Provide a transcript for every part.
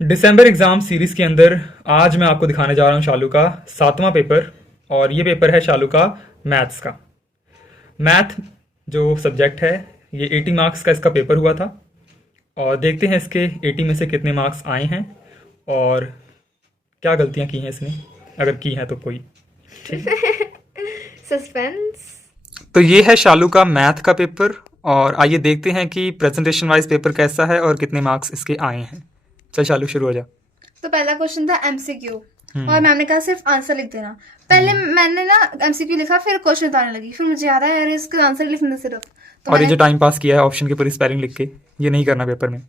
दिसंबर exam series के अंदर आज मैं आपको दिखाने जा रहा हूँ शालू का 7वां पेपर। और ये पेपर है शालू का मैथ्स का। मैथ जो सब्जेक्ट है, ये 80 मार्क्स का इसका पेपर हुआ था। और देखते हैं इसके 80 में से कितने मार्क्स आए हैं और क्या गलतियाँ की हैं इसने, अगर की हैं तो कोई। ठीक है। सस्पेंस। तो ये है शालू का मैथ का पेपर और आइए देखते हैं कि प्रेजेंटेशन वाइज पेपर कैसा है और कितने मार्क्स इसके आए हैं। चल शालू शुरू हो जा। तो पहला क्वेश्चन था एमसीक्यू और मैम ने कहा सिर्फ आंसर लिख देना। पहले मैंने ना एमसीक्यू लिखा, फिर क्वेश्चन बताने लगी, फिर मुझे याद आया यार इसका आंसर लिखना सिर्फ। तो और ये जो टाइम पास किया है ऑप्शन के पूरी स्पेलिंग लिख के, ये नहीं करना पेपर में।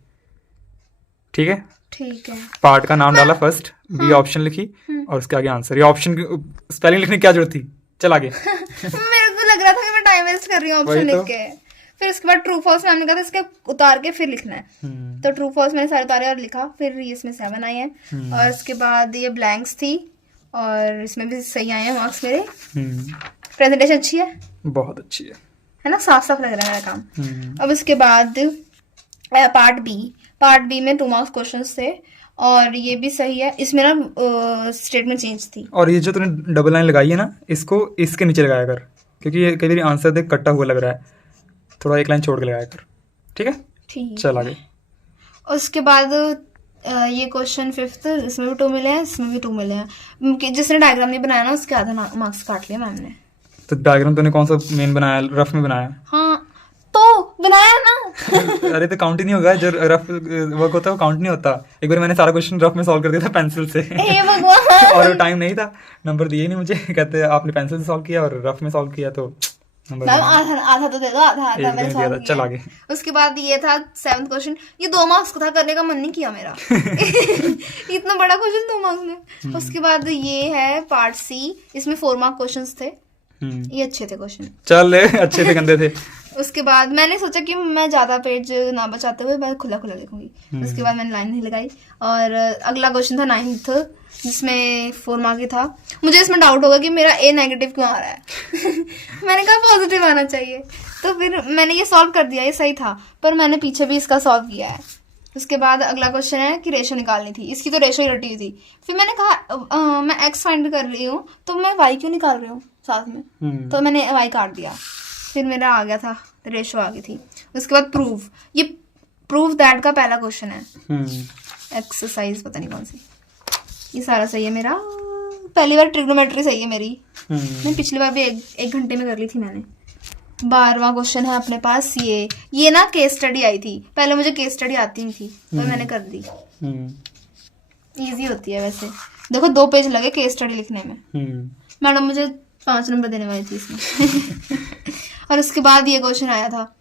ठीक है। ठीक है। पार्ट का नाम डाला फर्स्ट, बी ऑप्शन लिखी और उसके आगे आंसर। ये ऑप्शन की स्पेलिंग लिखने की क्या जरूरत थी? चल आगे। मेरे को लग रहा था कि मैं टाइम वेस्ट कर रही हूँ ऑप्शन लिख के। फिर उसके बाद ट्रू फॉल्स मैम ने कहा था इसके उतार के फिर लिखना है। तो ट्रू फॉल्स मैंने सारे उतारे और लिखा। फिर इसमें 7 आए हैं और उसके बाद ये ब्लैंक्स थी और इसमें भी सही आए हैं मार्क्स मेरे। प्रेजेंटेशन अच्छी है, बहुत अच्छी है ना, साफ साफ लग रहा है मेरा काम। अब उसके बाद पार्ट बी में 2 मार्क्स क्वेश्चंस थे और ये भी सही है। इसमें ना स्टेटमेंट चेंज थी। और ये जो तूने डबल लाइन लगाई है ना, इसको इसके नीचे लगाया कर, क्योंकि ये कई बार आंसर देख कट्टा हुआ लग रहा है। थोड़ा एक लाइन छोड़ के लगाया कर। ठीक है। ठीक। चल आगे। उसके बाद ये क्वेश्चन 5th, इसमें भी 2 मिले हैं, इसमें भी 2 मिले हैं। जिसने डायग्राम नहीं बनाया ना उसके आधा मार्क्स काट लिया मैम ने। तो डायग्राम तूने कौन सा मेन बनाया, रफ में बनाया? हाँ तो बनाया ना। अरे तो काउंट ही नहीं होगा, जो रफ वर्क होता है वो काउंट नहीं होता। एक बार मैंने सारा क्वेश्चन रफ में सॉल्व कर दिया था पेंसिल से। हे भगवान। और टाइम नहीं था, नंबर दिए नहीं मुझे। कहते आपने पेंसिल से सॉल्व किया और रफ में सॉल्व किया तो मैम आधा तो दे दो, आधा मैंने सॉल्व किया। चल आगे। उसके बाद ये था 7th क्वेश्चन। ये 2 मार्क्स का था, करने का मन नहीं किया मेरा। इतना बड़ा क्वेश्चन 2 मार्क्स में। उसके बाद ये है पार्ट सी, इसमें 4 मार्क क्वेश्चंस थे। ये अच्छे थे क्वेश्चन। चल अच्छे थे, गंदे थे। उसके बाद मैंने सोचा कि मैं ज्यादा पेज ना बचाते हुए मैं खुला खुला लिखूंगी। उसके बाद मैंने लाइन नहीं लगाई। और अगला क्वेश्चन था 9th, जिसमें 4 मार्क ही था। मुझे इसमें डाउट होगा कि मेरा ए नेगेटिव क्यों आ रहा है। मैंने कहा पॉजिटिव आना चाहिए। तो फिर मैंने ये सॉल्व कर दिया, ये सही था, पर मैंने पीछे भी इसका सॉल्व किया है। उसके बाद अगला क्वेश्चन है कि रेशो निकालनी थी। इसकी तो रेशो ही रटी हुई थी। फिर मैंने कहा मैं एक्स फाइंड कर रही हूँ तो मैं वाई क्यों निकाल रही हूँ साथ में। तो मैंने वाई काट दिया, फिर मेरा आ गया था, रेशो आ गई थी। उसके बाद ये प्रूव दैट का पहला क्वेश्चन है, एक्सरसाइज पता नहीं कौन सी। ये सारा सही है मेरा। पहली बार ट्रिग्नोमेट्री सही है मेरी। मैं पिछली बार भी एक घंटे में कर ली थी मैंने। 12वां क्वेश्चन है अपने पास। ये ना केस स्टडी आई थी। पहले मुझे केस स्टडी आती नहीं थी पर मैंने कर दी। इजी होती है वैसे। देखो 2 पेज लगे केस स्टडी लिखने में। मैडम मुझे 5 नंबर देने वाली थी इसमें। और उसके बाद ये क्वेश्चन आया था।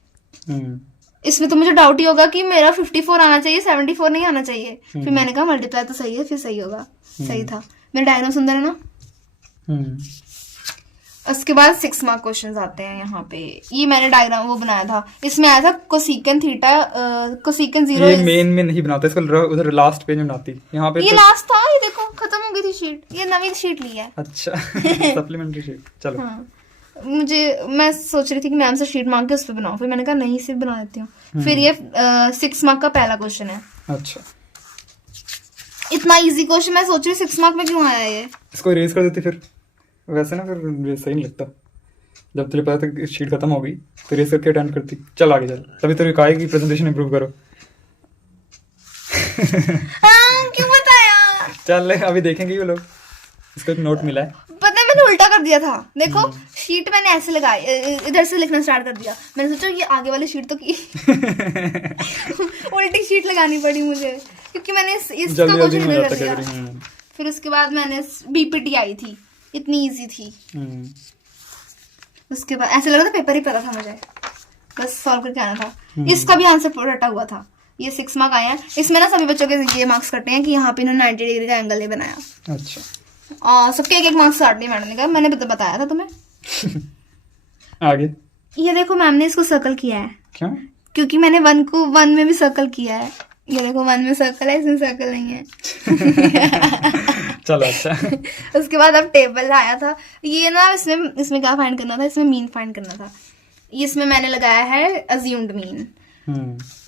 इसमें तो मुझे डाउट ही होगा कि मेरा 54 आना चाहिए, 74 नहीं आना चाहिए। फिर मैंने कहा मल्टीप्लाई तो सही है, फिर सही होगा। सही था। मेरे डायग्राम सुंदर है ना। उसके बाद 6 मार्क क्वेश्चंस आते हैं यहाँ पे। ये मैंने डायग्राम वो बनाया था। इसमें आया था कोसेकन थीटा, कोसेकन 0। ये मेन में नहीं बनाता, इसको उधर लास्ट पेज में बनाती। यहाँ पे ये लास्ट था। ये देखो खत्म हो गई थी शीट। ये नवी शीट ली है। अच्छा। Supplementary sheet. चलो। हाँ। मैं सोच रही थी कि मैम से शीट मांग के उस पर बनाऊं, फिर मैंने कहा नहीं सिर्फ बना देती हूँ। फिर ये 6 मार्क का पहला क्वेश्चन है। अच्छा, इतना इजी क्वेश्चन मैं सोच रही हूँ 6 मार्क में क्यों आया ये। इसको इरेज कर देती फिर, वैसे ना फिर सही नहीं लगता। जब तुझे पता था कि शीट खत्म हो गई तो इरेज करके अटेंड करती। चल आगे चल, तभी तो कहा कि प्रेजेंटेशन इंप्रूव करो। क्यों बताया। चल अभी देखेंगे वो लोग। इसको एक नोट मिला है। पता है मैंने उल्टा कर दिया था। देखो शीट मैंने ऐसे लगाई, इधर से लिखना स्टार्ट कर दिया। मैंने सोचा ये आगे वाली शीट तो की। उल्टी शीट लगानी पड़ी मुझे क्योंकि मैंने इसका क्वेश्चन इधर कर दिया। फिर उसके बाद मैंने बीपीटी आई थी, इतनी इजी थी। उसके बाद ऐसे लग रहा था पेपर ही पता था मुझे, बस सॉल्व करके आना था। इसका भी आंसर रटा हुआ था। ये 6 मार्क आए हैं। इसमें ना सभी बच्चों के ये मार्क्स कटे हैं कि यहाँ पे इन्होंने 90 डिग्री का एंगल नहीं बनाया। अच्छा। सबके एक मार्क्स काट दिए मैडम ने कहा। मैंने बताया था तुम्हें। आगे ये देखो मैम ने इसको सर्कल किया है। क्यों? क्योंकि मैंने 1 में भी सर्कल किया है। ये देखो 1 में सर्कल है, इसमें सर्कल नहीं है। चलो अच्छा। उसके बाद अब टेबल आया था। ये ना इसमें क्या फाइंड करना था, इसमें मीन फाइंड करना था। इसमें मैंने लगाया है अज्यूम्ड मीन।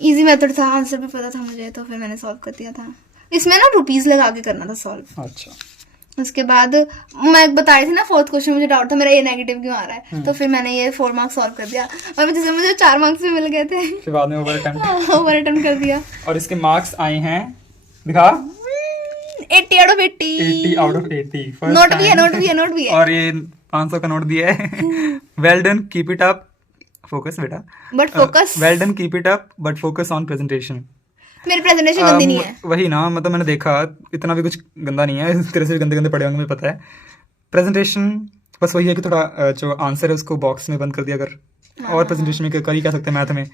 इजी मेथड था, आंसर भी पता था मुझे, तो फिर मैंने सॉल्व कर दिया था। इसमें ना रुपीज लगा के करना था सॉल्व। अच्छा, उसके बाद मैं बता रही थी ना, फोर्थ क्वेश्चन मुझे डाउट था मेरा ये नेगेटिव क्यों आ रहा है, तो फिर मैंने ये 4 मार्क्स सॉल्व कर दिया और जैसे मुझे 4 मार्क्स भी मिल गए थे, फिर बाद में ओवर अटेम्प्ट। ओवर अटेम्प्ट कर दिया। और इसके मार्क्स आए हैं, दिखा, 80 out of 80। 80 out of 80। Note भी है, नोट भी है, नोट भी है। और ये 500 का नोट दिया है। Well done, keep it up, focus बेटा, but focus, well done, keep it up, but focus on presentation. मेरी प्रेजेंटेशन गंदी नहीं है। वही ना, मतलब मैंने देखा इतना भी कुछ गंदा नहीं है, इस तरह से भी गंदे गंदे पड़े होंगे, मुझे पता है। प्रेजेंटेशन बस वही है कि थोड़ा जो आंसर है उसको बॉक्स में बंद कर दिया कर, और प्रेजेंटेशन में कर ही क्या सकते हैं, मैथ में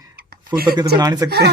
फुल पत्ती तो बना नहीं सकते।